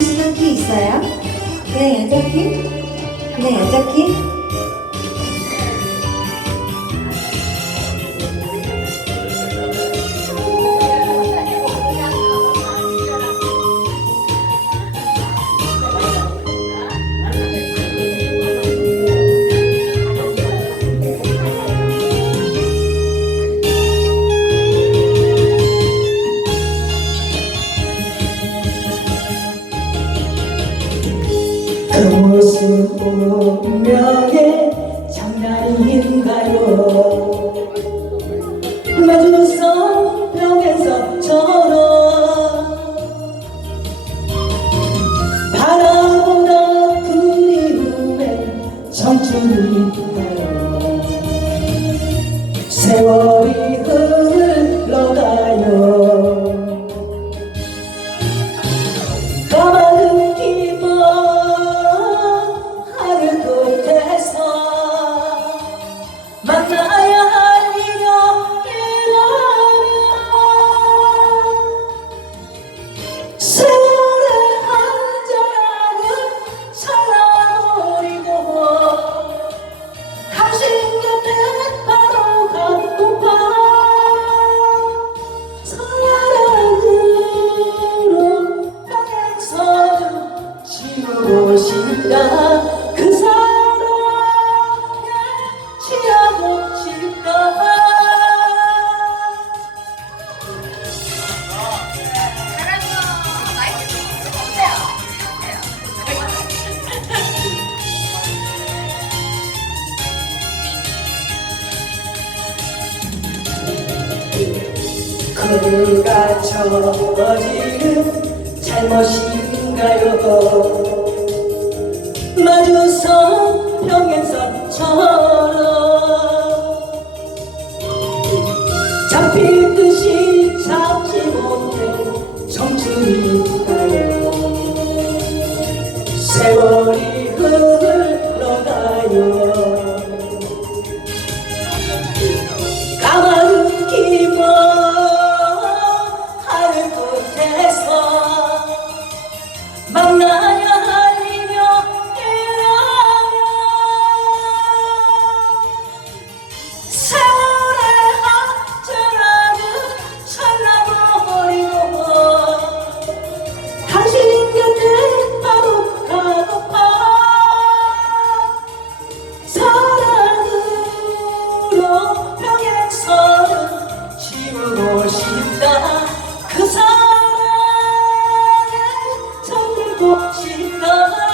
시간 키 있어요? 그냥 여자 키? 그냥 여자 키? 운명의 장난인가요? 마주선 벽에서처럼 바라보다 그리움의 청춘인가요 싶다. 그 사랑에 취하고 싶다. 그가 저지른 잘못 인가요 마주선 평행선처럼 잡힐 듯이 잡지 못해 청춘인가요. 세월이 的